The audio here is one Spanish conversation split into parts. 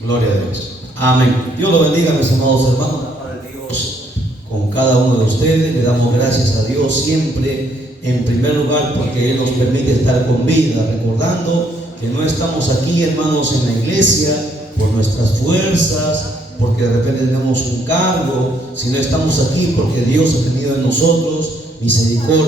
Gloria a Dios. Amén. Dios lo bendiga, mis amados hermanos. La paz de Dios con cada uno de ustedes. Le damos gracias a Dios siempre, en primer lugar, porque Él nos permite estar con vida, recordando que no estamos aquí, hermanos, en la iglesia por nuestras fuerzas, porque de repente tenemos un cargo, sino estamos aquí porque Dios ha tenido en nosotros misericordia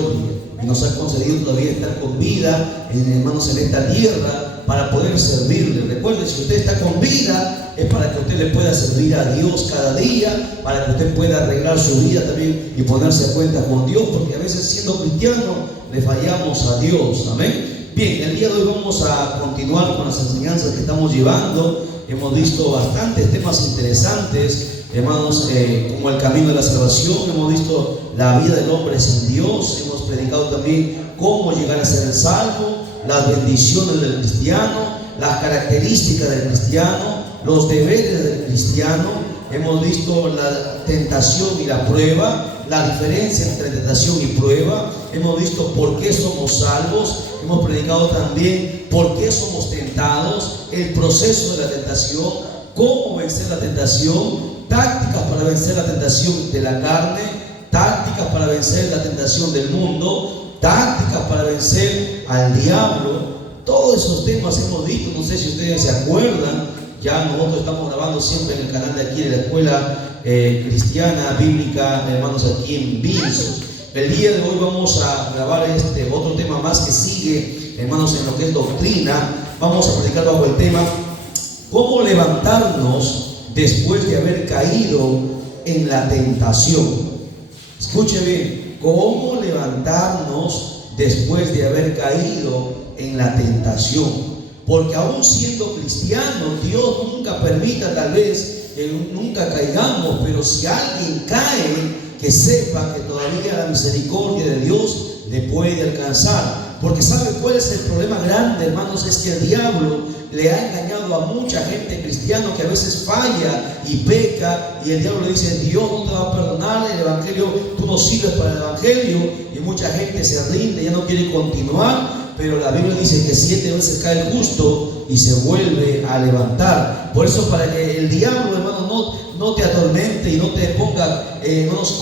y nos ha concedido todavía estar con vida, hermanos, en esta tierra para poder servirle. Recuerde, si usted está con vida, es para que usted le pueda servir a Dios cada día, para que usted pueda arreglar su vida también y ponerse a cuenta con Dios, porque a veces siendo cristiano le fallamos a Dios. Amén. Bien, el día de hoy vamos a continuar con las enseñanzas que estamos llevando. Hemos visto bastantes temas interesantes, hermanos, como el camino de la salvación. Hemos visto la vida del hombre sin Dios. Hemos predicado también cómo llegar a ser el salvo, las bendiciones del cristiano, las características del cristiano, los deberes del cristiano. Hemos visto la tentación y la prueba, la diferencia entre tentación y prueba. Hemos visto por qué somos salvos. Hemos predicado también por qué somos tentados, el proceso de la tentación, cómo vencer la tentación, tácticas para vencer la tentación de la carne, tácticas para vencer la tentación del mundo, tácticas para vencer al diablo. Todos esos temas hemos visto. No sé si ustedes se acuerdan. Ya nosotros estamos grabando siempre en el canal de aquí de la escuela cristiana bíblica, hermanos, aquí en Vinsos. El día de hoy vamos a grabar otro tema más que sigue, hermanos, en lo que es doctrina. Vamos a predicar bajo el tema cómo levantarnos después de haber caído en la tentación. Escuche bien, cómo levantarnos después de haber caído en la tentación. Porque aún siendo cristianos, Dios nunca permita tal vez que nunca caigamos, pero si alguien cae, que sepa que todavía la misericordia de Dios le puede alcanzar. Porque ¿sabe cuál es el problema grande, hermanos? Es que el diablo le ha engañado a mucha gente cristiana que a veces falla y peca, y el diablo le dice: Dios no te va a perdonar, el evangelio, tú no sirves para el evangelio, y mucha gente se rinde, ya no quiere continuar. Pero la Biblia dice que 7 veces cae el justo y se vuelve a levantar. Por eso, para que el diablo, hermano, no te atormente y no te ponga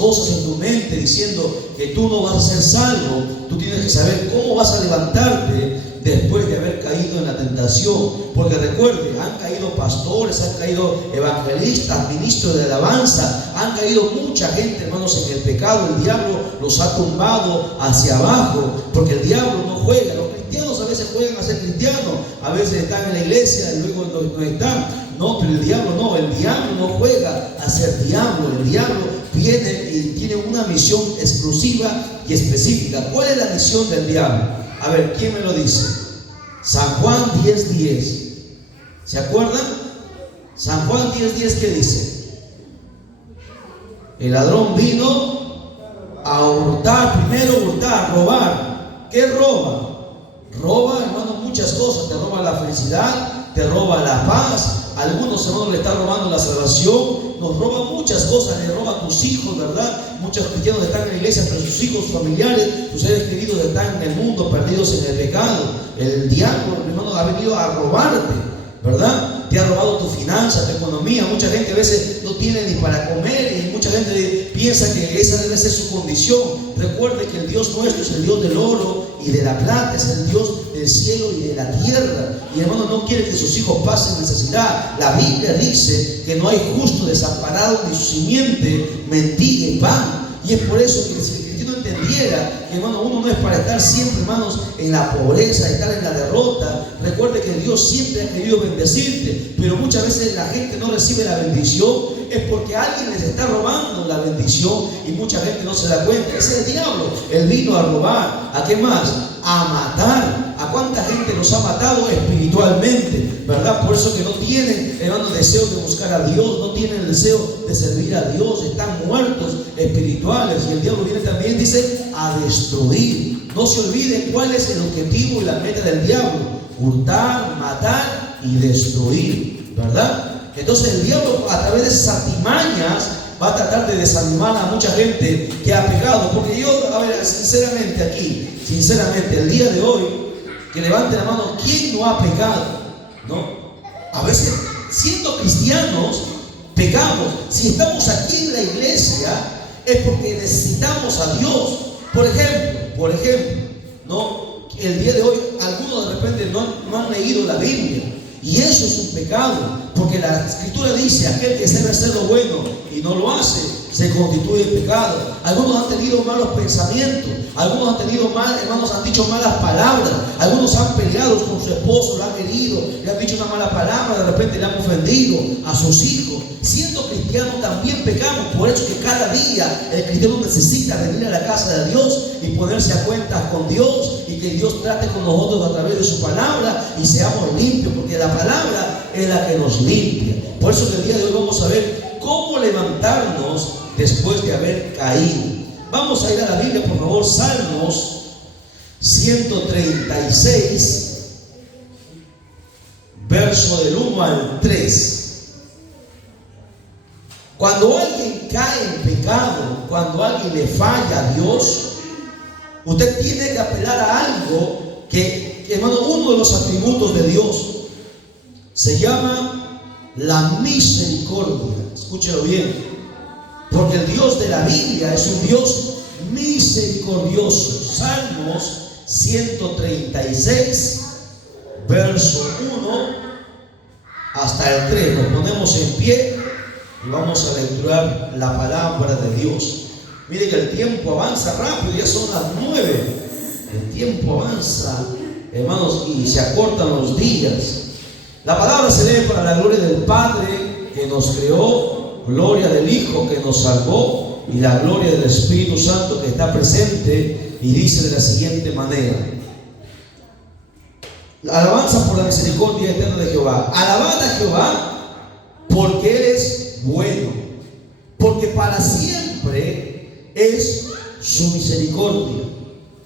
cosas en tu mente diciendo que tú no vas a ser salvo, tú tienes que saber cómo vas a levantarte después de haber caído en la tentación. Porque recuerde, han caído pastores, han caído evangelistas, ministros de alabanza, han caído mucha gente, hermanos, en el pecado. El diablo los ha tumbado hacia abajo, porque el diablo no juega. Los cristianos a veces juegan a ser cristianos, a veces están en la iglesia y luego no están. No, pero el diablo no, el diablo no juega a ser diablo. El diablo viene y tiene una misión exclusiva y específica. ¿Cuál es la misión del diablo? A ver, ¿quién me lo dice? San Juan 10:10. ¿Se acuerdan? San Juan 10:10, ¿qué dice? El ladrón vino a hurtar, primero hurtar, robar. ¿Qué roba? Roba, hermano, muchas cosas. Te roba la felicidad, te roba la paz. Algunos hermanos le están robando la salvación, nos roban muchas cosas, le roban a tus hijos, ¿verdad? Muchos cristianos están en la iglesia, pero sus hijos, familiares, sus seres queridos están en el mundo, perdidos en el pecado. El diablo, hermano, ha venido a robarte, ¿verdad? Te ha robado tu finanza, tu economía. Mucha gente a veces no tiene ni para comer y mucha gente piensa que esa debe ser su condición. Recuerde que el Dios nuestro es el Dios del oro y de la plata, es el Dios del cielo y de la tierra. Y hermano, no quiere que sus hijos pasen necesidad. La Biblia dice que no hay justo desamparado ni su simiente mendigue pan. Y es por eso que si el cristiano entendiera que, hermano, uno no es para estar siempre, hermanos, en la pobreza, estar en la derrota. Recuerde que Dios siempre ha querido bendecirte, pero muchas veces la gente no recibe la bendición, es porque alguien les está robando la bendición y mucha gente no se da cuenta. Ese es el diablo. Él vino a robar. ¿A qué más? A matar. ¿A cuánta gente los ha matado espiritualmente? ¿Verdad? Por eso que no tienen, hermanos, deseo de buscar a Dios, no tienen el deseo de servir a Dios, están muertos espirituales. Y el diablo viene también, dice, a destruir. No se olviden cuál es el objetivo y la meta del diablo: hurtar, matar y destruir, ¿verdad? Entonces el diablo, a través de esas artimañas, va a tratar de desanimar a mucha gente que ha pecado. Porque yo, a ver, sinceramente aquí, el día de hoy, que levante la mano, ¿quién no ha pecado? ¿No? A veces siendo cristianos, pecamos. Si estamos aquí en la iglesia, es porque necesitamos a Dios. Por ejemplo, ¿no? El día de hoy, algunos de repente no han leído la Biblia. Y eso es un pecado, porque la Escritura dice: aquel que debe hacer lo bueno y no lo hace, se constituye pecado. Algunos han tenido malos pensamientos, algunos han tenido hermanos, han dicho malas palabras, algunos han peleado con su esposo, lo han herido, le han dicho una mala palabra, de repente le han ofendido a sus hijos. Siendo cristianos también pecamos. Por eso que cada día el cristiano necesita venir a la casa de Dios y ponerse a cuentas con Dios, y que Dios trate con nosotros a través de su palabra y seamos limpios, porque la palabra es la que nos limpia. Por eso que el día de hoy vamos a ver cómo levantarnos después de haber caído. Vamos a ir a la Biblia, por favor. Salmos 136, verso del 1 al 3. Cuando alguien cae en pecado, cuando alguien le falla a Dios, usted tiene que apelar a algo que, hermano, uno de los atributos de Dios se llama la misericordia. Escúchelo bien, porque el Dios de la Biblia es un Dios misericordioso. Salmos 136, verso 1 hasta el 3. Nos ponemos en pie y vamos a lecturar la palabra de Dios. Mire que el tiempo avanza rápido, ya son las 9. El tiempo avanza, hermanos, y se acortan los días. La palabra se lee para la gloria del Padre que nos creó, gloria del Hijo que nos salvó y la gloria del Espíritu Santo que está presente, y dice de la siguiente manera: alabanza por la misericordia eterna de Jehová. Alabad a Jehová porque Él es bueno, porque para siempre es su misericordia.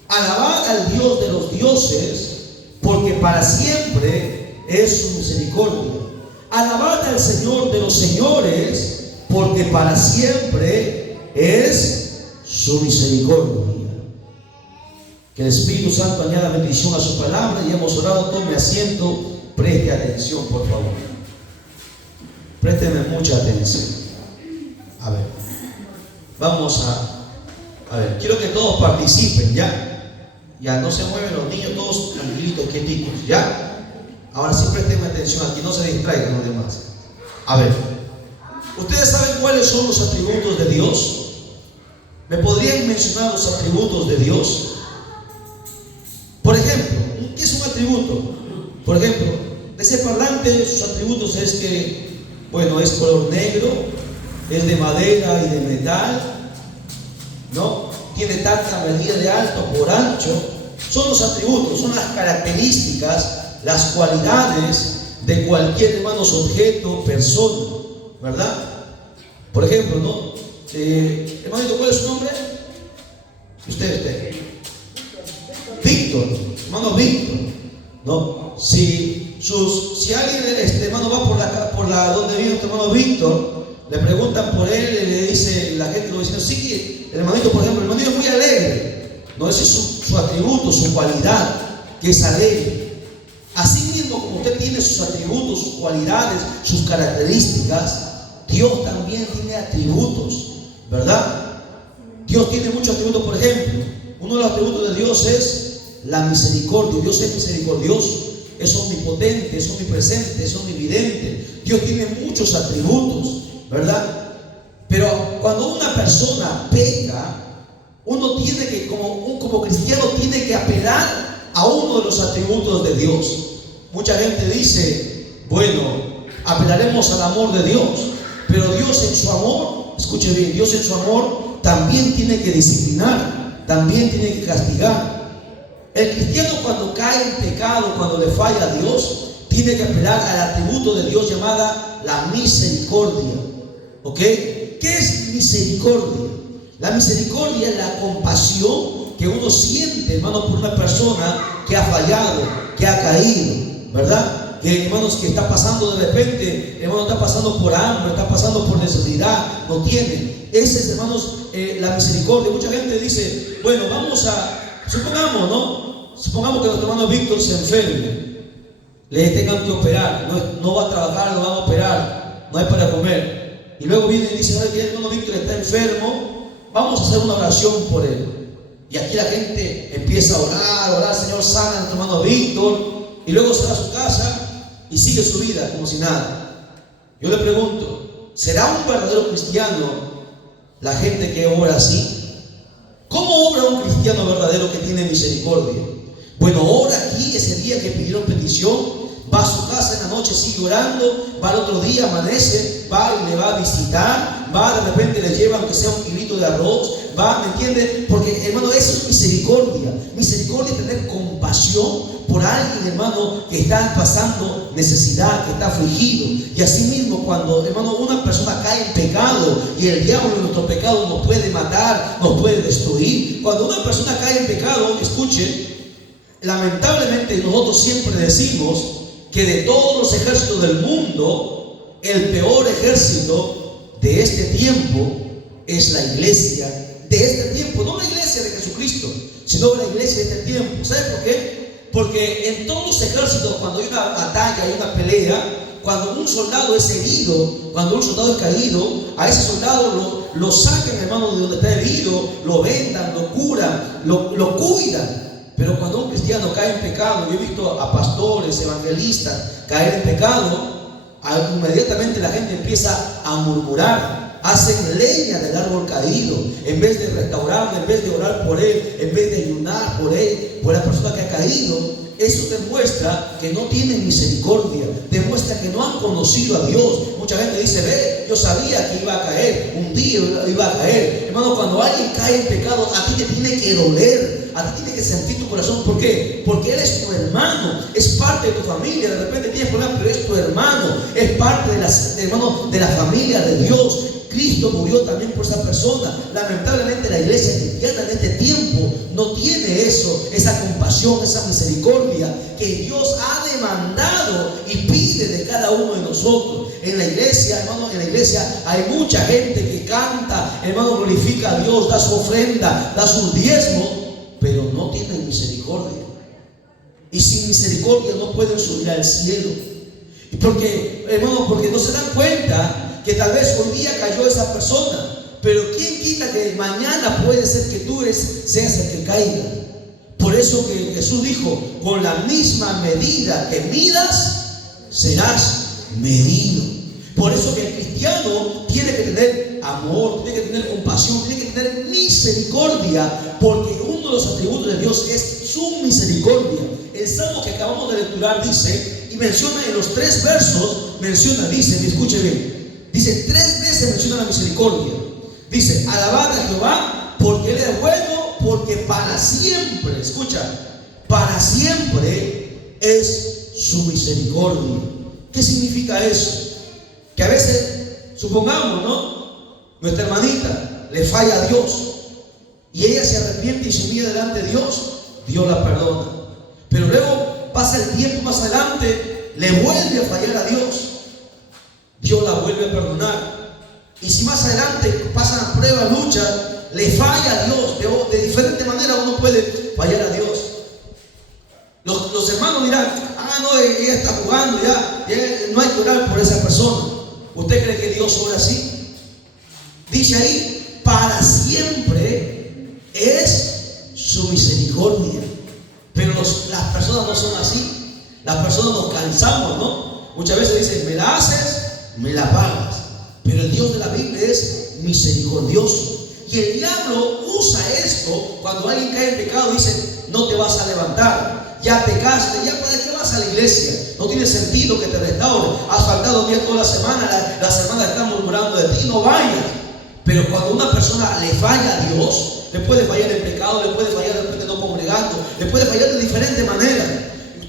Alabad al Dios de los dioses, porque para siempre es su misericordia. Alabad al Señor de los señores, porque para siempre es su misericordia. Que el Espíritu Santo añada bendición a su palabra. Y hemos orado. Tome asiento, preste atención, por favor. Présteme mucha atención. A ver, vamos a ver, quiero que todos participen, ya no se mueven los niños, todos tranquilitos, quietitos, ya. Ahora sí présteme atención aquí, no se distraigan los demás. A ver, ¿ustedes saben cuáles son los atributos de Dios? ¿Me podrían mencionar los atributos de Dios? Por ejemplo, ¿qué es un atributo? Por ejemplo, ese parlante, sus atributos es que, bueno, es color negro, es de madera y de metal, ¿no? Tiene tanta medida de alto por ancho. Son los atributos, son las características, las cualidades de cualquier, hermanos, objeto, persona, ¿verdad? Por ejemplo, ¿no? Hermanito, ¿cuál es su nombre? Usted. Víctor, hermano Víctor, ¿no? Si alguien, hermano, va por la donde vive nuestro hermano Víctor, le preguntan por él, le dice la gente, lo diciendo, sí, que el hermanito, por ejemplo, el hermanito es muy alegre, ¿no? Ese es su atributo, su cualidad, que es alegre. Así mismo, como usted tiene sus atributos, sus cualidades, sus características, Dios también tiene atributos, ¿verdad? Dios tiene muchos atributos. Por ejemplo, uno de los atributos de Dios es la misericordia. Dios es misericordioso, es omnipotente, es omnipresente, es omnividente. Dios tiene muchos atributos, ¿verdad? Pero cuando una persona peca, uno tiene que, como cristiano, tiene que apelar a uno de los atributos de Dios. Mucha gente dice, bueno, apelaremos al amor de Dios, pero Dios en su amor, escuche bien, Dios en su amor también tiene que disciplinar, también tiene que castigar. El cristiano, cuando cae en pecado, cuando le falla a Dios, tiene que apelar al atributo de Dios llamada la misericordia. ¿Ok? ¿Qué es misericordia? La misericordia es la compasión que uno siente, hermano, por una persona que ha fallado, que ha caído, ¿verdad? Que, hermanos, que está pasando de repente, hermano, está pasando por hambre, está pasando por necesidad, no tiene. Esa es, hermanos, la misericordia. Mucha gente dice, bueno, supongamos, ¿no? Supongamos que nuestro hermano Víctor se enferme. le tengan que operar, no va a trabajar, lo van a operar, no hay para comer. Y luego viene y dice: ¿sabe qué? Hermano Víctor está enfermo, vamos a hacer una oración por él. Y aquí la gente empieza a orar, Señor, sana a nuestro hermano Víctor, y luego se va a su casa y sigue su vida como si nada. Yo le pregunto, ¿será un verdadero cristiano la gente que obra así? ¿Cómo obra un cristiano verdadero que tiene misericordia? Bueno, ora aquí ese día que pidieron petición, va a su casa en la noche, sigue orando, va al otro día, amanece, va y le va a visitar, va, de repente le lleva aunque sea un kilito de arroz, va, ¿me entiende? Porque, hermano, eso es misericordia. Misericordia es tener compasión por alguien, hermano, que está pasando necesidad, que está afligido. Y así mismo, cuando, hermano, una persona cae en pecado y el diablo en nuestro pecado nos puede matar, nos puede destruir. Cuando una persona cae en pecado, escuche, lamentablemente nosotros siempre decimos que de todos los ejércitos del mundo, el peor ejército de este tiempo es la iglesia de este tiempo. No la iglesia de Jesucristo, sino la iglesia de este tiempo. ¿Sabe por qué? Porque en todos los ejércitos, cuando hay una batalla, hay una pelea, cuando un soldado es herido, cuando un soldado es caído, a ese soldado lo sacan, hermano, de donde está herido, lo vendan, lo curan, lo cuidan. Pero cuando un cristiano cae en pecado, yo he visto a pastores, evangelistas caer en pecado, inmediatamente la gente empieza a murmurar, hacen leña del árbol caído, en vez de restaurarlo, en vez de orar por él, en vez de ayunar por él, por la persona que ha caído. Eso demuestra que no tienen misericordia, demuestra que no han conocido a Dios. Mucha gente dice: ve, yo sabía que iba a caer, un día iba a caer. Hermano, cuando alguien cae en pecado, a ti te tiene que doler, a ti tiene que sentir tu corazón. ¿Por qué? Porque él es tu hermano, es parte de tu familia. De repente tienes problemas, pero es tu hermano, es parte de la familia de Dios. Cristo murió también por esa persona. Lamentablemente la iglesia cristiana en este tiempo no tiene eso, esa compasión, esa misericordia que Dios ha demandado y pide de cada uno de nosotros. En la iglesia, hermano, en la iglesia hay mucha gente que canta, hermano, glorifica a Dios, da su ofrenda, da sus diezmos, pero no tienen misericordia. Y sin misericordia no pueden subir al cielo. Y porque, hermano, porque no se dan cuenta que tal vez hoy día cayó esa persona, pero quién quita que mañana puede ser que tú seas el que caiga. Por eso que Jesús dijo: con la misma medida que midas, serás medido. Por eso que el cristiano tiene que tener amor, tiene que tener compasión, tiene que tener misericordia, porque uno de los atributos de Dios es su misericordia. El salmo que acabamos de lecturar dice, y menciona en los 3 versos, dice, escuche bien, dice 3 veces menciona la misericordia. Dice: alabad a Jehová porque Él es bueno, porque para siempre, escucha, para siempre es su misericordia. ¿Qué significa eso? Que a veces, supongamos, ¿no?, nuestra hermanita le falla a Dios y ella se arrepiente y se humilla delante de Dios, Dios la perdona. Pero luego pasa el tiempo más adelante, le vuelve a fallar a Dios, Dios la vuelve a perdonar. Y si más adelante pasan pruebas, luchas, le falla a Dios. De diferente manera uno puede fallar a Dios. Los hermanos dirán: no, ella está jugando, ya no hay que orar por esa persona. ¿Usted cree que Dios ora así? Dice ahí: para siempre es su misericordia. Pero las personas no son así. Las personas nos cansamos, ¿no? Muchas veces dicen: me la haces, me la pagas. Pero el Dios de la Biblia es misericordioso. Y el diablo usa esto cuando alguien cae en pecado. Dice: no te vas a levantar, ya pecaste, ya para qué vas a la iglesia, no tiene sentido que te restaure, has faltado bien toda la semana, las hermanas están murmurando de ti, no vayas. Pero cuando una persona le falla a Dios, le puede fallar en pecado, le puede fallar de repente no congregando, le puede fallar de diferentes maneras.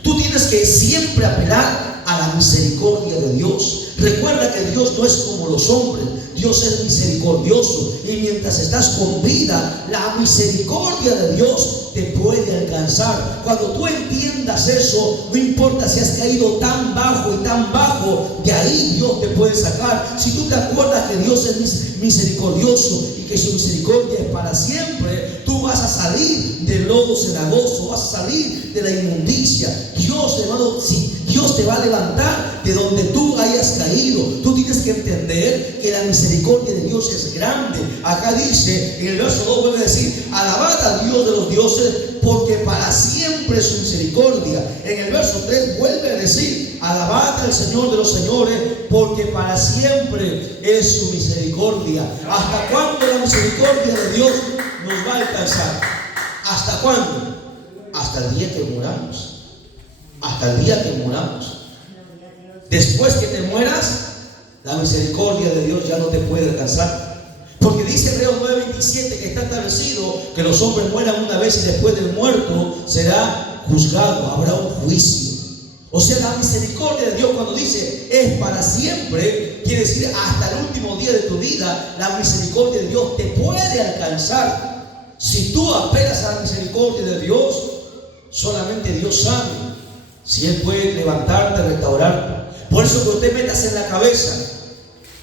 Tú tienes que siempre apelar a la misericordia de Dios. Recuerda que Dios no es como los hombres, Dios es misericordioso, y mientras estás con vida, la misericordia de Dios te puede alcanzar. Cuando tú entiendas eso, no importa si has caído tan bajo y tan bajo, de ahí Dios te puede sacar. Si tú te acuerdas que Dios es misericordioso y que su misericordia es para siempre, tú vas a salir del lodo cenagoso, vas a salir de la inmundicia. Dios, hermano, si Dios te va a levantar de donde tú hayas caído. Tú tienes que entender que la misericordia de Dios es grande. Acá dice, en el verso 2 vuelve a decir: alabad a Dios de los dioses, porque para siempre es su misericordia. En el verso 3 vuelve a decir: alabad al Señor de los señores, porque para siempre es su misericordia. ¿Hasta cuándo la misericordia de Dios nos va a alcanzar? ¿Hasta cuándo? Hasta el día que muramos. Hasta el día que muramos. Después que te mueras, la misericordia de Dios ya no te puede alcanzar. Porque dice Hebreos 9:27 que está establecido que los hombres mueran una vez y después del muerto será juzgado, habrá un juicio. O sea, la misericordia de Dios, cuando dice es para siempre, quiere decir hasta el último día de tu vida. La misericordia de Dios te puede alcanzar. Si tú apelas a la misericordia de Dios, solamente Dios sabe si Él puede levantarte, restaurarte. Por eso que usted metas en la cabeza,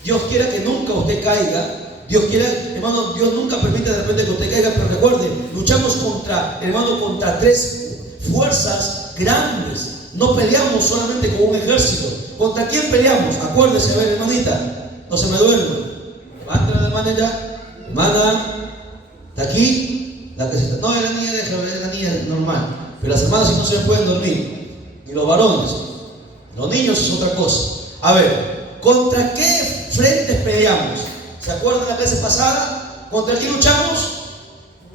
Dios quiera que nunca usted caiga. Dios quiera, hermano, Dios nunca permite de repente que usted caiga. Pero recuerde, luchamos contra, hermano, contra tres fuerzas grandes. No peleamos solamente con un ejército. ¿Contra quién peleamos? Acuérdese, a ver, hermanita, no se me duerme. Levántela, hermana, ya. Hermana, ¿está aquí? La que se está... No, es la niña, es la niña normal. Pero las hermanas sí no se pueden dormir. Ni los varones. Los niños es otra cosa. A ver, ¿contra qué frentes peleamos? ¿Se acuerdan la clase pasada? ¿Contra quién luchamos?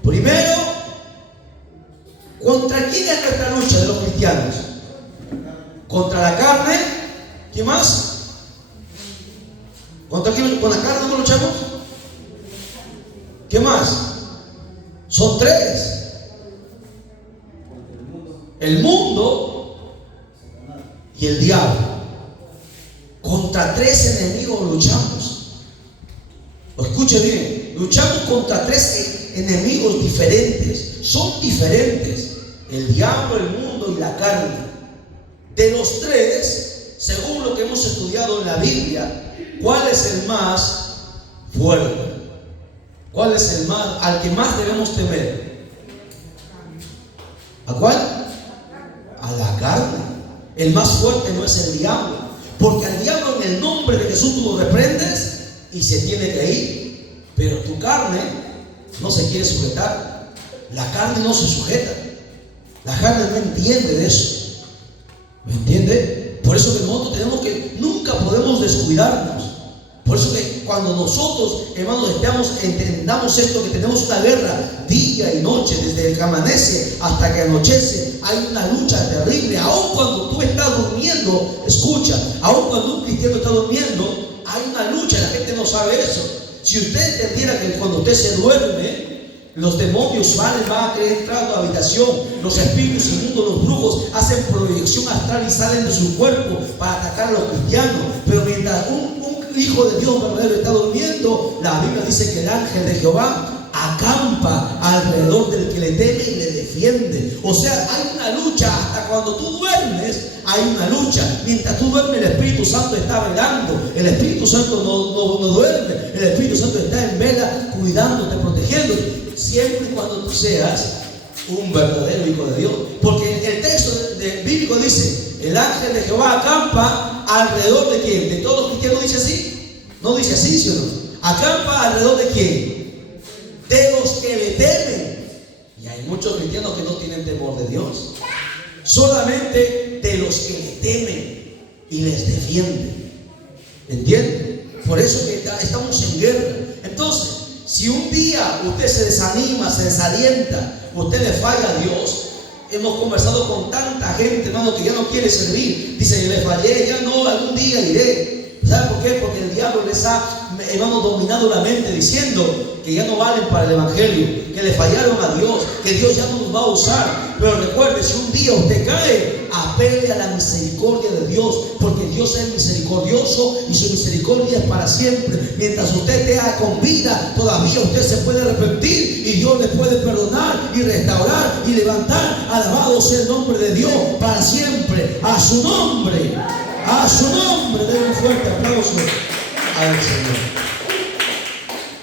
Primero, ¿contra quién es nuestra lucha de los cristianos? Contra la carne. ¿Qué más? ¿Contra quién? ¿Con la carne no luchamos? ¿Qué más? Son tres. El mundo y el diablo. Contra tres enemigos luchamos. Escuche bien, luchamos contra tres enemigos diferentes. Son diferentes: el diablo, el mundo y la carne. De los tres, según lo que hemos estudiado en la Biblia, ¿cuál es el más fuerte? ¿Cuál es el más, al que más debemos temer? ¿A cuál? A la carne. El más fuerte no es el diablo, porque al diablo en el nombre de Jesús tú lo reprendes y se tiene que ir. Pero tu carne no se quiere sujetar. La carne no se sujeta. La carne no entiende de eso. ¿Me entiende? Por eso que nosotros tenemos que, nunca podemos descuidarnos. Por eso que cuando nosotros, hermanos, entendamos esto, que tenemos una guerra día y noche, desde que amanece hasta que anochece, hay una lucha terrible. Aun cuando tú estás durmiendo, escucha, aun cuando un cristiano está durmiendo, hay una lucha. La gente no sabe eso. Si usted entendiera que cuando usted se duerme, los demonios van a querer entrar a tu habitación. Los espíritus inmundos, los brujos, hacen proyección astral y salen de su cuerpo para atacar a los cristianos. Pero mientras un hijo de Dios verdadero está durmiendo, la Biblia dice que el ángel de Jehová acampa alrededor del que le teme y le defiende. O sea, hay una lucha. Hasta cuando tú duermes hay una lucha. Mientras tú duermes, el Espíritu Santo está velando. El Espíritu Santo no duerme. El Espíritu Santo está en vela, cuidándote, protegiéndote, siempre y cuando tú seas un verdadero hijo de Dios. Porque el texto bíblico dice: el ángel de Jehová acampa alrededor de quién. De todos los cristianos dice así. No dice así, ¿sí o no? Acampa alrededor de quién. De los que le temen. Y hay muchos cristianos que no tienen temor de Dios. Solamente de los que le temen y les defienden. ¿Entienden? Por eso que estamos en guerra. Entonces, si un día usted se desanima, se desalienta, usted le falla a Dios. Hemos conversado con tanta gente, hermano, que ya no quiere servir. Dice: yo le fallé, ya no, algún día iré. ¿Sabe por qué? Porque el diablo les ha, hermano, dominado la mente, diciendo que ya no valen para el evangelio, que le fallaron a Dios, que Dios ya no los va a usar. Pero recuerde, si un día usted cae, apele a la misericordia de Dios, porque Dios es misericordioso y su misericordia es para siempre. Mientras usted esté con vida, todavía usted se puede arrepentir y Dios le puede perdonar y restaurar y levantar. Alabado sea el nombre de Dios para siempre. A su nombre, den un fuerte aplauso al Señor.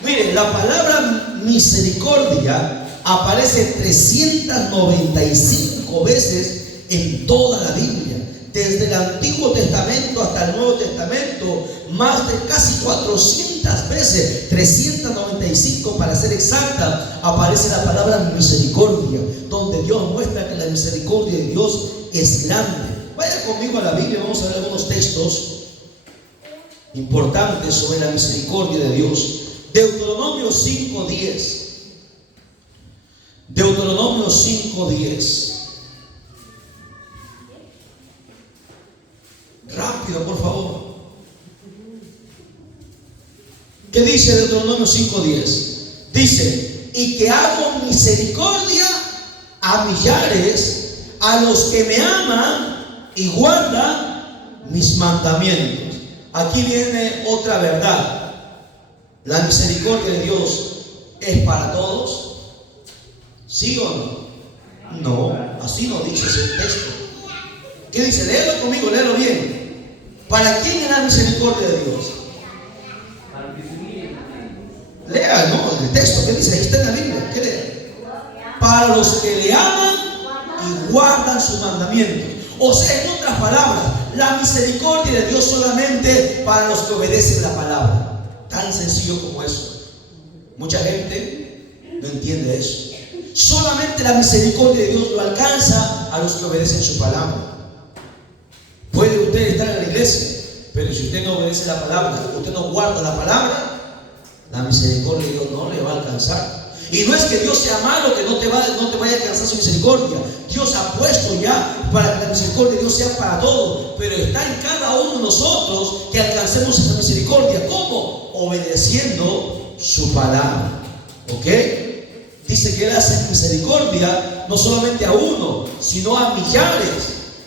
Mire, la palabra misericordia aparece 395 veces en toda la Biblia. desde el Antiguo Testamento hasta el Nuevo Testamento, más de casi 400 veces, 395 para ser exacta, aparece la palabra misericordia, donde Dios muestra que la misericordia de Dios es grande. Vaya conmigo a la Biblia, vamos a ver algunos textos importantes sobre la misericordia de Dios. Deuteronomio 5:10. Deuteronomio 5:10. Rápido, por favor. ¿Qué dice Deuteronomio 5:10? Dice: y que hago misericordia a millares, a los que me aman y guardan mis mandamientos. Aquí viene otra verdad. La misericordia de Dios es para todos. ¿Sí o no? No, así no dice ese texto. ¿Qué dice? Léelo conmigo, léelo bien. ¿Para quién es la misericordia de Dios? Lea, ¿no? El texto, ¿qué dice? Ahí está en la Biblia. ¿Qué lee? Para los que le aman y guardan sus mandamientos. O sea, en otras palabras, la misericordia de Dios solamente para los que obedecen la palabra. Tan sencillo como eso. Mucha gente no entiende eso. Solamente la misericordia de Dios lo alcanza a los que obedecen su palabra. Puede usted estar en la iglesia, pero si usted no obedece la palabra, usted no guarda la palabra, la misericordia de Dios no le va a alcanzar. Y no es que Dios sea malo, que no te vaya a alcanzar su misericordia. Dios ha puesto ya para que la misericordia de Dios sea para todos, pero está en cada uno de nosotros que alcancemos esa misericordia. ¿Cómo? Obedeciendo su palabra. ¿Ok? Dice que Él hace misericordia no solamente a uno, sino a millares.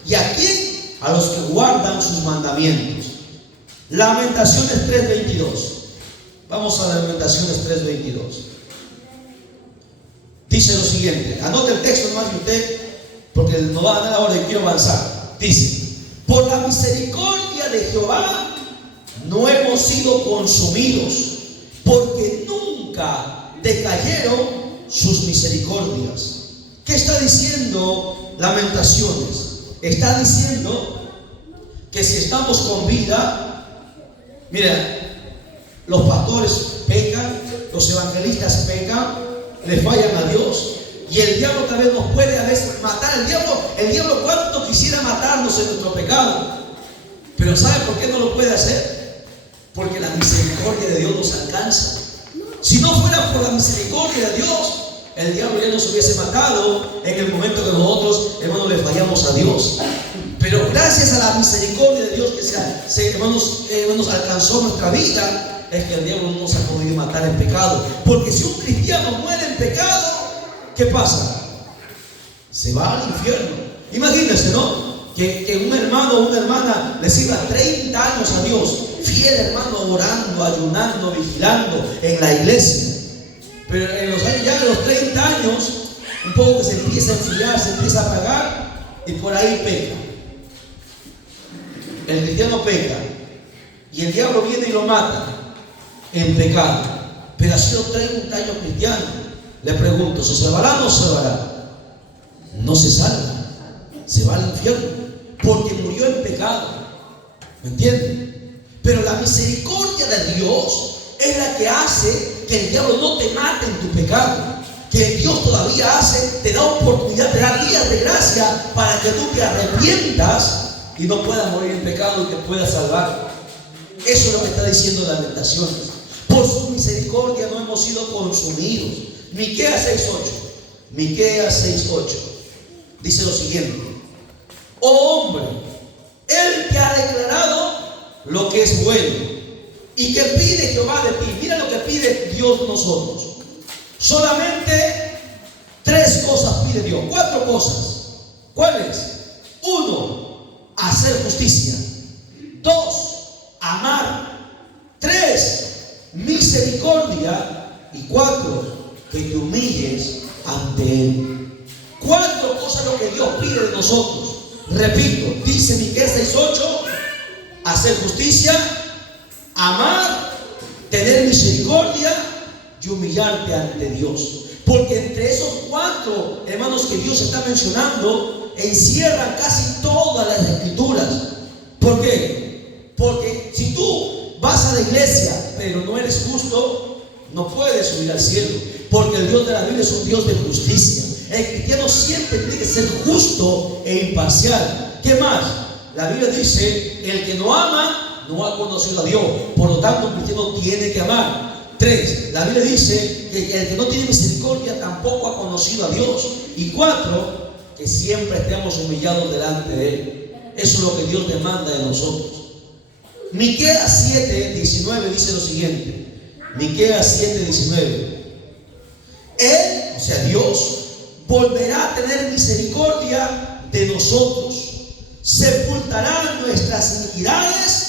¿Y a quién? A los que guardan sus mandamientos. Lamentaciones 3:22. Vamos a Lamentaciones 3:22. Dice lo siguiente. Anote el texto más de usted, porque no va a dar ahora y quiero avanzar. Dice: por la misericordia de Jehová no hemos sido consumidos, porque nunca decayeron sus misericordias. ¿Qué está diciendo Lamentaciones? Está diciendo que si estamos con vida, mira, los pastores pecan, los evangelistas pecan, le fallan a Dios, y el diablo tal vez nos puede a veces matar. El diablo cuánto quisiera matarnos en nuestro pecado, pero ¿sabe por qué no lo puede hacer? Porque la misericordia de Dios nos alcanza. Si no fuera por la misericordia de Dios, el diablo ya nos hubiese matado en el momento que nosotros, hermanos, le fallamos a Dios. Pero gracias a la misericordia de Dios que hermanos, alcanzó nuestra vida, es que el diablo no nos ha podido matar en pecado. Porque si un cristiano muere en pecado, ¿qué pasa? Se va al infierno. Imagínense, ¿no? Que un hermano o una hermana le sirva 30 años a Dios, fiel hermano, orando, ayunando, vigilando en la iglesia. Pero en los años, ya de los 30 años, un poco que se empieza a enfriar, se empieza a apagar, y por ahí peca. El cristiano peca, y el diablo viene y lo mata en pecado. Pero ha sido 30 años cristiano. Le pregunto, ¿se salvará o no se salvará? No se salva, se va al infierno, porque murió en pecado. ¿Me entienden? Pero la misericordia de Dios es la que hace que el diablo no te mate en tu pecado. Que Dios todavía te da oportunidad, te da días de gracia para que tú te arrepientas y no puedas morir en pecado y te puedas salvar. Eso es lo que está diciendo Lamentaciones. Por su misericordia no hemos sido consumidos. Miqueas 6:8. Miqueas 6:8 dice lo siguiente: oh hombre, Él te ha declarado lo que es bueno. ¿Y qué pide Jehová de ti? Mira lo que pide Dios de nosotros. Solamente 3 cosas pide Dios. 4 cosas. ¿Cuáles? 1, hacer justicia. 2, amar. 3, misericordia. Y 4, que te humilles ante Él. 4 cosas lo que Dios pide de nosotros. Repito, dice Miqueas 6:8: hacer justicia, amar, tener misericordia y humillarte ante Dios. Porque entre esos 4, hermanos, que Dios está mencionando, encierran casi todo todas las escrituras. ¿Por qué? Porque si tú vas a la iglesia pero no eres justo, no puedes subir al cielo, porque el Dios de la Biblia es un Dios de justicia. El cristiano siempre tiene que ser justo e imparcial. ¿Qué más? La Biblia dice: el que no ama no ha conocido a Dios. Por lo tanto, el cristiano tiene que amar. 3. La Biblia dice que el que no tiene misericordia tampoco ha conocido a Dios. Y 4. Que siempre estemos humillados delante de Él. Eso es lo que Dios demanda de nosotros. Miqueas 7:19 dice lo siguiente. Miqueas 7:19. Él, o sea Dios, volverá a tener misericordia de nosotros, sepultará nuestras iniquidades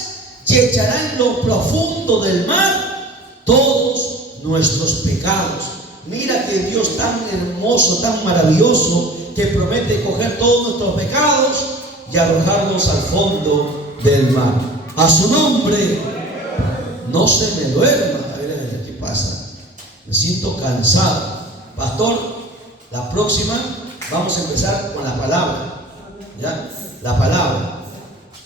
y echará en lo profundo del mar todos nuestros pecados. Mira que Dios tan hermoso, tan maravilloso, que promete coger todos nuestros pecados y arrojarnos al fondo del mar. A su nombre. No se me duerma. A ver, ¿qué pasa? Me siento cansado. Pastor, la próxima vamos a empezar con la palabra. ¿Ya? La palabra.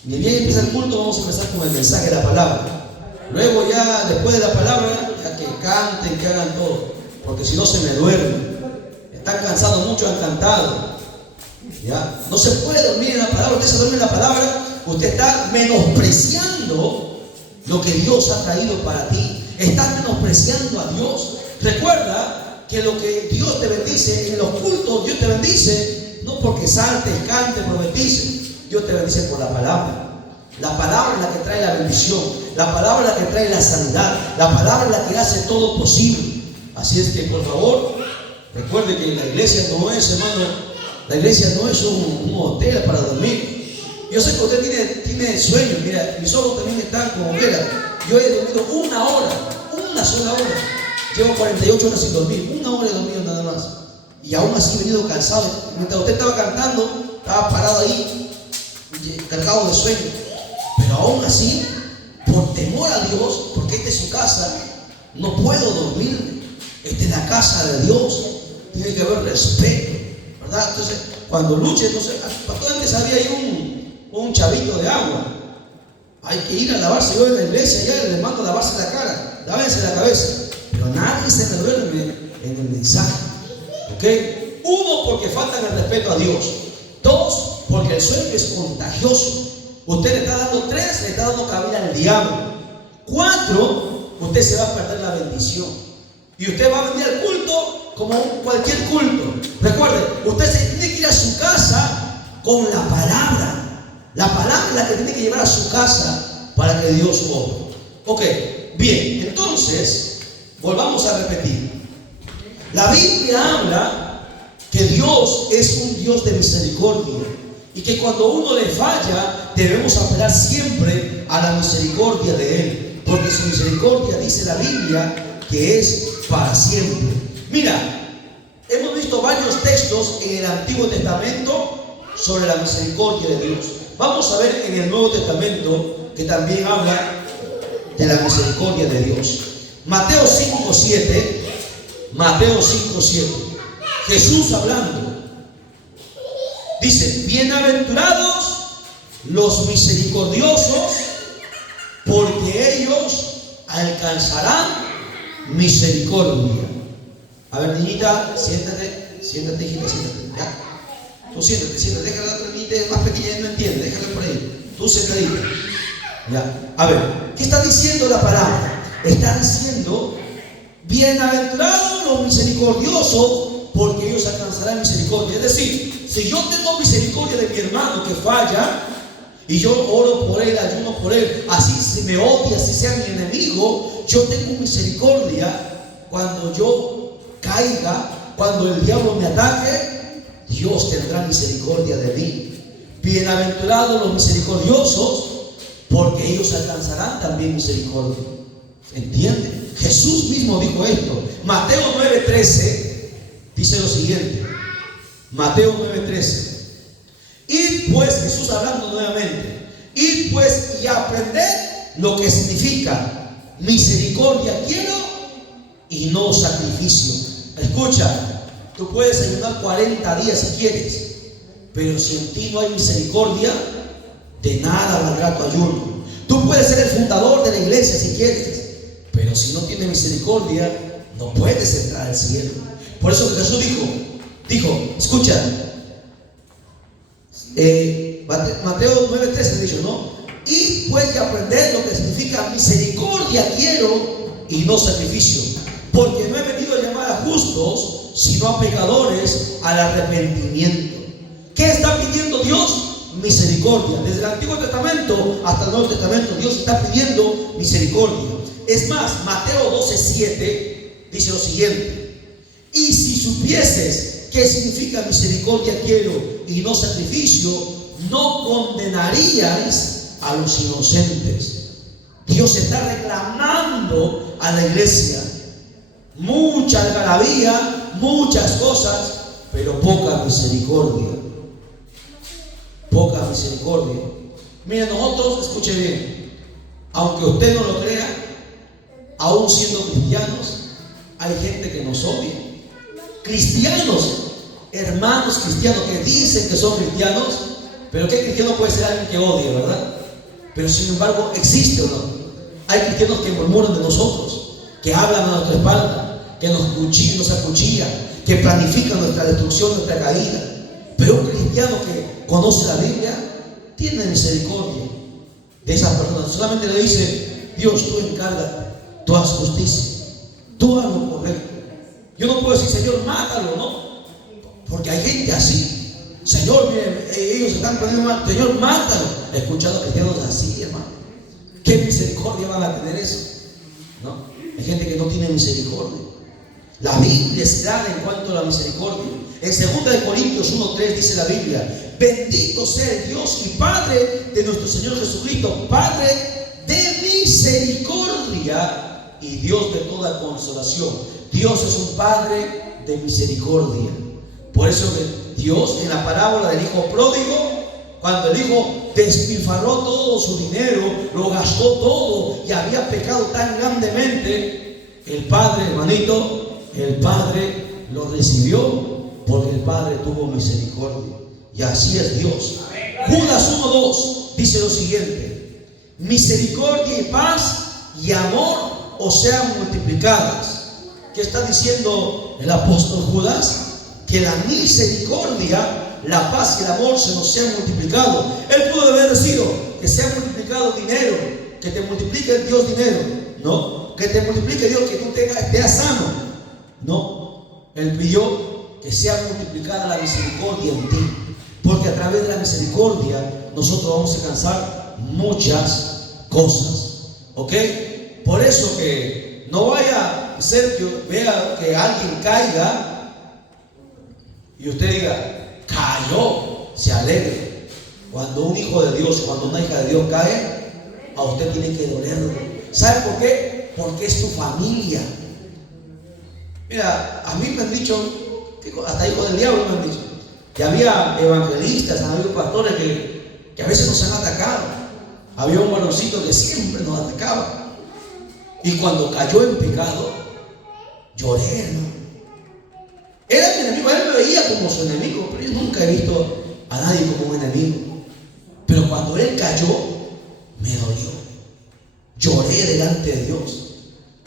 Ni bien empieza el culto, vamos a empezar con el mensaje de la palabra. Luego ya, después de la palabra, ya que canten, que hagan todo. Porque si no se me duerme. Están cansados, muchos han cantado. ¿Ya? No se puede dormir en la palabra. Usted se duerme en la palabra, usted está menospreciando lo que Dios ha traído para ti. Estás menospreciando a Dios. Recuerda que lo que Dios te bendice en los cultos, Dios te bendice no porque saltes, cantes, profetices. Dios te bendice por la palabra. La palabra es la que trae la bendición. La palabra es la que trae la sanidad. La palabra es la que hace todo posible. Así es que, por favor, recuerde que la iglesia no es, hermano, la iglesia no es un hotel para dormir. Yo sé que usted tiene sueño. Mira, mis ojos también están como vela. Yo he dormido una sola hora. Llevo 48 horas sin dormir. Una hora he dormido nada más. Y aún así he venido cansado. Mientras usted estaba cantando, estaba parado ahí, cargado de sueño. Pero aún así, por temor a Dios, porque esta es su casa, no puedo dormir. Esta es la casa de Dios. Tiene que haber respeto, ¿verdad? Entonces, cuando luche, entonces, para antes había ahí un chavito de agua. Hay que ir a lavarse. Yo en la iglesia ya les mando a lavarse la cara, lávense la cabeza. Pero nadie se me duerme en el mensaje. ¿Ok? 1, porque faltan el respeto a Dios. 2, porque el sueño es contagioso. Usted le está dando 3, le está dando cabida al diablo. 4, usted se va a perder la bendición. Y usted va a venir al culto como cualquier culto. Recuerde, usted se tiene que ir a su casa con la palabra. La palabra es la que tiene que llevar a su casa para que Dios obre. Ok, bien, entonces, volvamos a repetir. La Biblia habla que Dios es un Dios de misericordia. Y que cuando uno le falla, debemos apelar siempre a la misericordia de Él. Porque su misericordia, dice la Biblia, que es para siempre. Mira, hemos visto varios textos en el Antiguo Testamento sobre la misericordia de Dios. Vamos a ver en el Nuevo Testamento que también habla de la misericordia de Dios. Mateo 5:7. Mateo 5:7. Jesús hablando. Dice: bienaventurados los misericordiosos, porque ellos alcanzarán misericordia. A ver, niñita, siéntate, hijita, siéntate. Ya. Tú siéntate, déjala a la otra niñita más pequeña, no entiende, déjala por ahí. Tú sentadita. Ya. A ver, ¿qué está diciendo la palabra? Está diciendo: bienaventurados los misericordiosos, porque ellos alcanzarán misericordia. Es decir, si yo tengo misericordia de mi hermano que falla, y yo oro por él, ayuno por él, así se me odia, así sea mi enemigo, yo tengo misericordia. Cuando yo caiga, cuando el diablo me ataque, Dios tendrá misericordia de mí. Bienaventurados los misericordiosos, porque ellos alcanzarán también misericordia. ¿Entienden? Jesús mismo dijo esto. Mateo 9:13 dice lo siguiente. Mateo 9:13. Id pues, Jesús hablando nuevamente, id pues y aprended lo que significa misericordia quiero y no sacrificio. Escucha, tú puedes ayunar 40 días si quieres, Pero si en ti no hay misericordia, de nada valdrá tu ayuno. Tú puedes ser el fundador de la iglesia si quieres, pero si no tienes misericordia, no puedes entrar al cielo. Por eso Jesús dijo, escucha, Mateo 9:13 dicho, ¿no? Y pues que aprender lo que significa misericordia quiero y no sacrificio, porque no he venido a llamar a justos, sino a pecadores al arrepentimiento. ¿Qué está pidiendo Dios? Misericordia. Desde el Antiguo Testamento hasta el Nuevo Testamento, Dios está pidiendo misericordia. Es más, Mateo 12:7 dice lo siguiente: y si supieses qué significa misericordia quiero y no sacrificio, no condenaríais a los inocentes. Dios está reclamando a la iglesia mucha algarabía, muchas cosas, pero poca misericordia. Poca misericordia. Mira, nosotros, escuche bien, aunque usted no lo crea, aún siendo cristianos, hay gente que nos odia. Cristianos, hermanos cristianos que dicen que son cristianos, pero ¿qué cristiano puede ser alguien que odie, verdad? Pero sin embargo, existe o no. Hay cristianos que murmuran de nosotros, que hablan a nuestra espalda, que nos acuchillan, que planifican nuestra destrucción, nuestra caída. Pero un cristiano que conoce la Biblia tiene misericordia de esas personas. Solamente le dice: Dios, tú encárgate, tú haz justicia, tú haz lo correcto. Yo no puedo decir: Señor, mátalo, no, porque hay gente así. Señor, miren, ellos están poniendo mal, Señor, mátalo. He escuchado cristianos así, hermano. ¿Qué misericordia van a tener eso? ¿No? Hay gente que no tiene misericordia. La Biblia es clara en cuanto a la misericordia. En 2 Corintios 1:3 dice la Biblia: bendito sea el Dios y Padre de nuestro Señor Jesucristo, Padre de misericordia y Dios de toda consolación. Dios es un Padre de misericordia. Por eso que Dios, en la parábola del hijo pródigo, cuando el hijo despilfarró todo su dinero, lo gastó todo y había pecado tan grandemente, el padre, hermanito, el padre lo recibió porque el padre tuvo misericordia. Y así es Dios. Judas 1:2 dice lo siguiente: misericordia y paz y amor os sean multiplicadas. ¿Qué está diciendo el apóstol Judas? Que la misericordia, la paz y el amor se nos sean multiplicados. Él pudo haber decidido que sea multiplicado dinero, que te multiplique el Dios dinero, no, que te multiplique Dios, que tú estés sano, no. Él pidió que sea multiplicada la misericordia en ti, porque a través de la misericordia nosotros vamos a alcanzar muchas cosas, ¿ok? Por eso que no vaya a ser que vea que alguien caiga y usted diga: cayó, se alegre. Cuando un hijo de Dios, cuando una hija de Dios cae, a usted tiene que dolerlo. ¿Sabe por qué? Porque es tu familia. Mira, a mí me han dicho, hasta hijos del diablo me han dicho, que había evangelistas, había pastores que a veces nos han atacado. Había un varoncito que siempre nos atacaba. Y cuando cayó en pecado, lloré, hermano. Era mi enemigo, él me veía como su enemigo, pero yo nunca he visto a nadie como un enemigo. Pero cuando él cayó, me dolió. Lloré delante de Dios,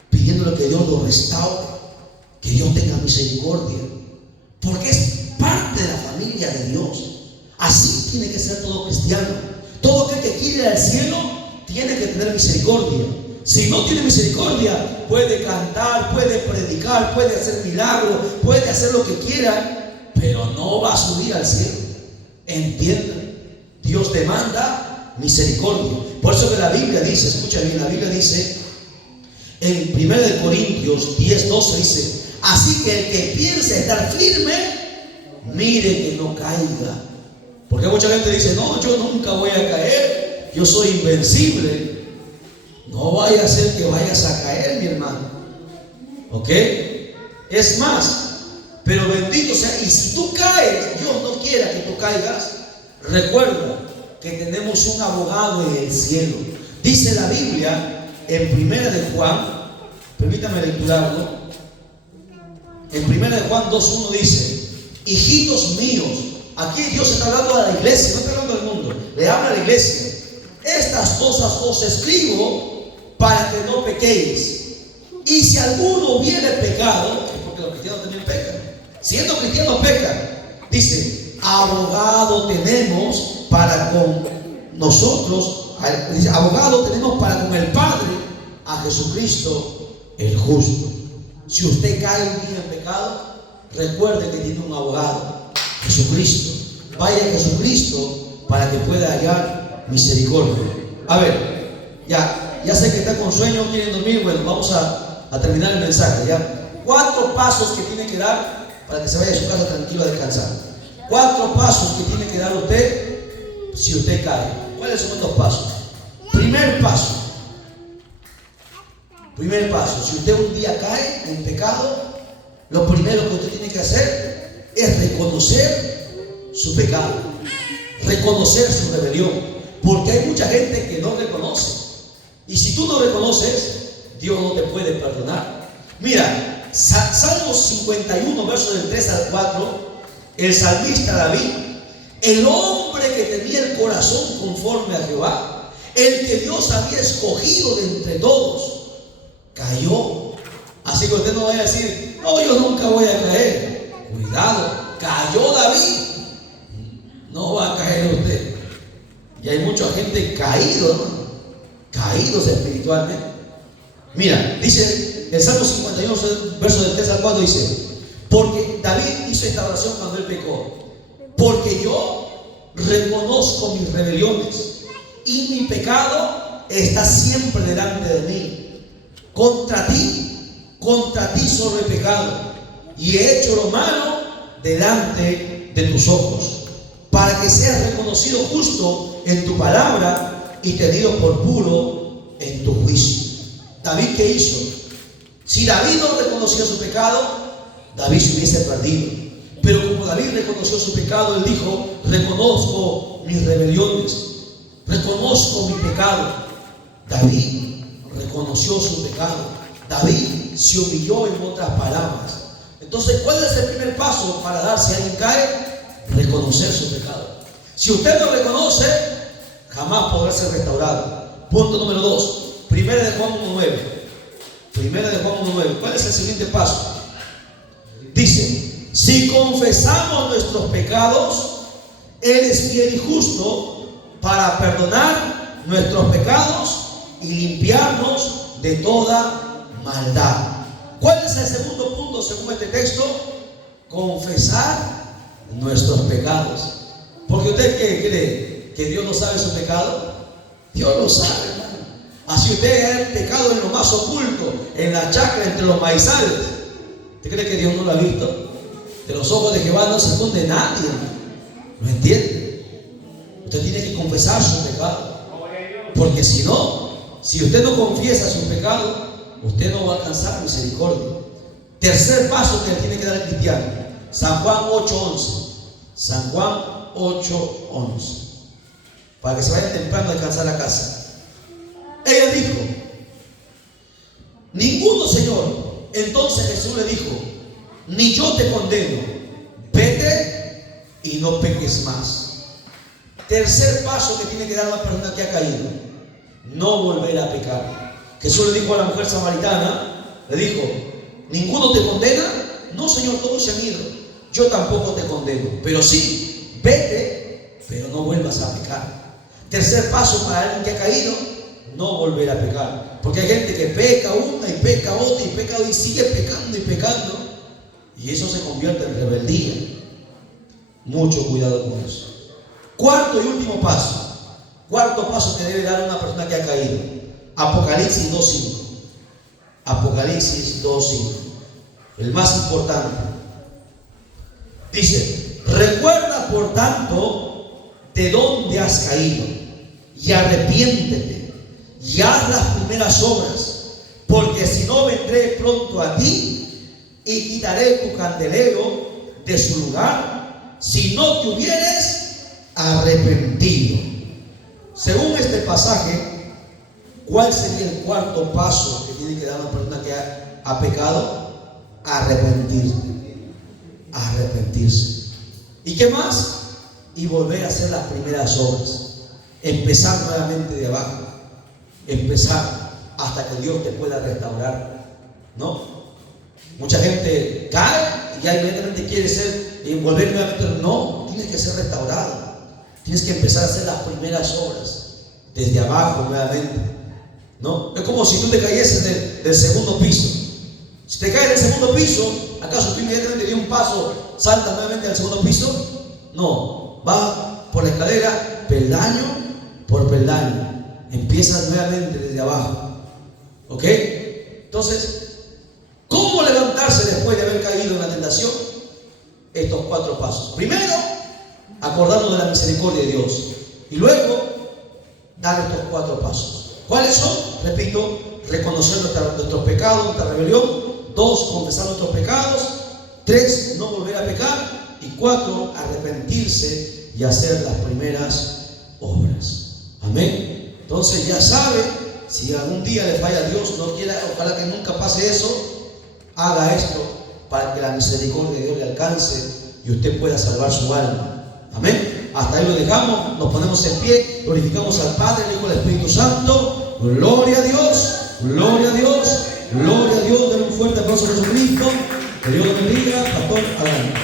pidiéndole que Dios lo restaure, que Dios tenga misericordia, porque es parte de la familia de Dios. Así tiene que ser todo cristiano. Todo aquel que quiere ir al cielo tiene que tener misericordia. Si no tiene misericordia, puede cantar, puede predicar, puede hacer milagros, puede hacer lo que quiera, pero no va a subir al cielo. Entiendan, Dios demanda misericordia. Por eso que la Biblia dice, escucha bien, la Biblia dice en 1 Corintios 10:12 dice: así que el que piensa estar firme, mire que no caiga. Porque mucha gente dice: no, yo nunca voy a caer, yo soy invencible. No vaya a ser que vayas a caer, mi hermano. ¿Ok? Es más, pero bendito sea, y si tú caes, Dios no quiera que tú caigas, recuerda que tenemos un abogado en el cielo. Dice la Biblia en 1 de Juan, permítame lecturarlo. En 1 de Juan 2:1 dice: hijitos míos, aquí Dios está hablando a la iglesia, no está hablando al mundo, le habla a la iglesia. Estas cosas os escribo para que no pequéis. Y si alguno hubiere pecado, es porque los cristianos también pecan. Siendo cristianos pecan. Dice, abogado tenemos para con nosotros, dice, abogado tenemos para con el Padre, a Jesucristo el justo. Si usted cae un día en pecado, recuerde que tiene un abogado, Jesucristo. Vaya a Jesucristo para que pueda hallar misericordia. A ver, ya sé que está con sueño, quieren dormir. Bueno, vamos a terminar el mensaje. Ya 4 pasos que tiene que dar para que se vaya a su casa tranquilo a descansar. 4 pasos que tiene que dar usted si usted cae. ¿Cuáles son estos pasos? Primer paso, si usted un día cae en pecado, lo primero que usted tiene que hacer es reconocer su pecado, reconocer su rebelión, porque hay mucha gente que no reconoce. Y si tú no reconoces, Dios no te puede perdonar. Mira, Salmos 51, versos del 3 al 4, el salmista David, el hombre que tenía el corazón conforme a Jehová, el que Dios había escogido de entre todos, cayó. Así que usted no vaya a decir, no, yo nunca voy a caer. Cuidado, cayó David, no va a caer usted. Y hay mucha gente caído, hermano, caídos espiritualmente. Mira, dice el Salmo 51, verso del 3 al 4, dice, porque David hizo esta oración cuando él pecó, porque yo reconozco mis rebeliones y mi pecado está siempre delante de mí. Contra ti solo he pecado y he hecho lo malo delante de tus ojos, para que seas reconocido justo en tu palabra y tenido por puro en tu juicio. David, ¿qué hizo? Si David no reconoció su pecado, David se hubiese perdido. Pero como David reconoció su pecado, él dijo, reconozco mis rebeliones, reconozco mi pecado. David reconoció su pecado. David se humilló, en otras palabras. Entonces, ¿cuál es el primer paso para dar si alguien cae? Reconocer su pecado. Si usted no reconoce, jamás podrá ser restaurado. Punto número 2. Primera de Juan 1:9. ¿Cuál es el siguiente paso? Dice, si confesamos nuestros pecados, Él es fiel y justo para perdonar nuestros pecados y limpiarnos de toda maldad. ¿Cuál es el segundo punto según este texto? Confesar nuestros pecados. Porque usted, ¿qué cree? ¿Que Dios no sabe su pecado? Dios lo sabe, hermano. Así usted ha pecado en lo más oculto, en la chacra, entre los maizales. ¿Usted cree que Dios no lo ha visto? De los ojos de Jehová no se esconde nadie, hermano. ¿No entiende? Usted tiene que confesar su pecado. Porque si usted no confiesa su pecado, usted no va a alcanzar misericordia. Tercer paso que le tiene que dar al cristiano, San Juan 8:11. San Juan 8:11. Para que se vaya temprano a descansar a casa. Ella dijo, ninguno, Señor. Entonces Jesús le dijo, ni yo te condeno, vete y no peques más. Tercer paso que tiene que dar la persona que ha caído, no volver a pecar. Jesús le dijo a la mujer samaritana, le dijo, ¿ninguno te condena? No, Señor, todos se han ido. Yo tampoco te condeno, pero sí, vete, pero no vuelvas a pecar. Tercer paso para alguien que ha caído, no volver a pecar. Porque hay gente que peca una y peca otra y peca y sigue pecando y pecando, y eso se convierte en rebeldía. Mucho cuidado con eso. Cuarto y último paso. Cuarto paso que debe dar una persona que ha caído. Apocalipsis 2:5. Apocalipsis 2:5. El más importante. Dice, recuerda por tanto de dónde has caído y arrepiéntete y haz las primeras obras, porque si no vendré pronto a ti y quitaré tu candelero de su lugar si no te hubieres arrepentido. Según este pasaje, ¿cuál sería el cuarto paso que tiene que dar una persona que ha pecado? Arrepentirse. ¿Y qué más? y volver a hacer las primeras obras. Empezar nuevamente de abajo. Empezar hasta que Dios te pueda restaurar, ¿no? Mucha gente cae y ya inmediatamente quiere ser y volver nuevamente. No, tienes que ser restaurado. Tienes que empezar a hacer las primeras obras desde abajo nuevamente, ¿no? Es como si tú te cayeses del segundo piso. Si te caes del segundo piso, ¿acaso tú inmediatamente de un paso saltas nuevamente al segundo piso? No, va por la escalera peldaño por peldaño. Empiezas nuevamente desde abajo. ¿Ok? Entonces, ¿cómo levantarse después de haber caído en la tentación? Estos 4 pasos. Primero, acordarnos de la misericordia de Dios. Y luego, dar estos 4 pasos. ¿Cuáles son? Repito, reconocer nuestros pecados, nuestra rebelión. 2, confesar nuestros pecados. 3, no volver a pecar. Y 4, arrepentirse y hacer las primeras obras. Amén. Entonces ya sabe, si algún día le falla a Dios, no quiera, ojalá que nunca pase eso, haga esto para que la misericordia de Dios le alcance y usted pueda salvar su alma. Amén. Hasta ahí lo dejamos, nos ponemos en pie, glorificamos al Padre, al Hijo y al Espíritu Santo. Gloria a Dios, gloria a Dios, gloria a Dios. Denle un fuerte aplauso a Jesucristo. Que Dios lo bendiga. Pastor, adelante.